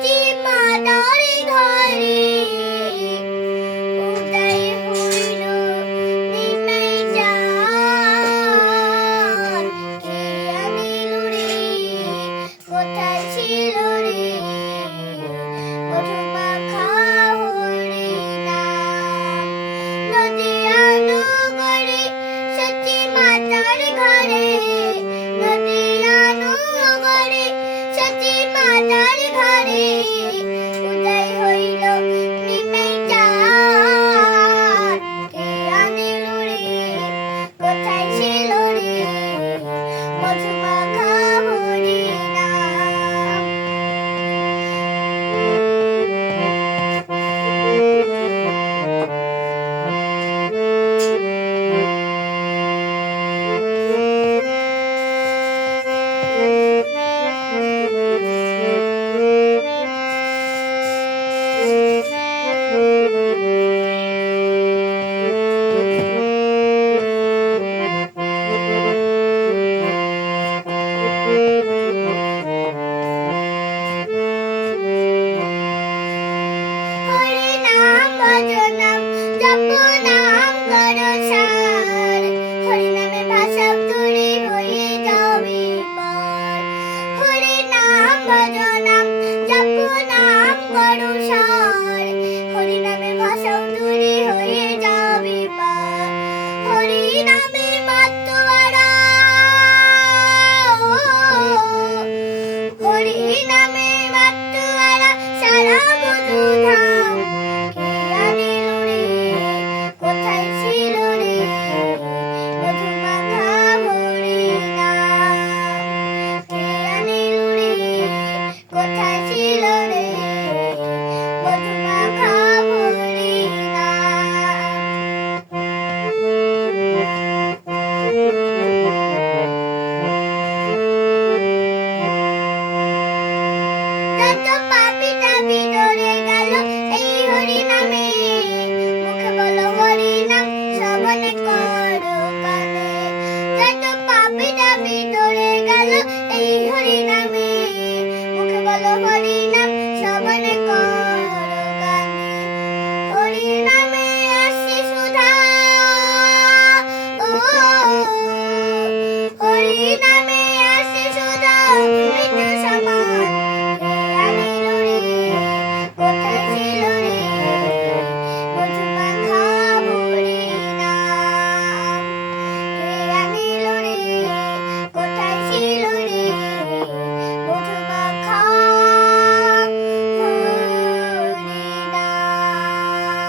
金马达里塔里。Jump on, I'm gonna shine. আমি মুখে বলো হরি নাম শ্রবণে কর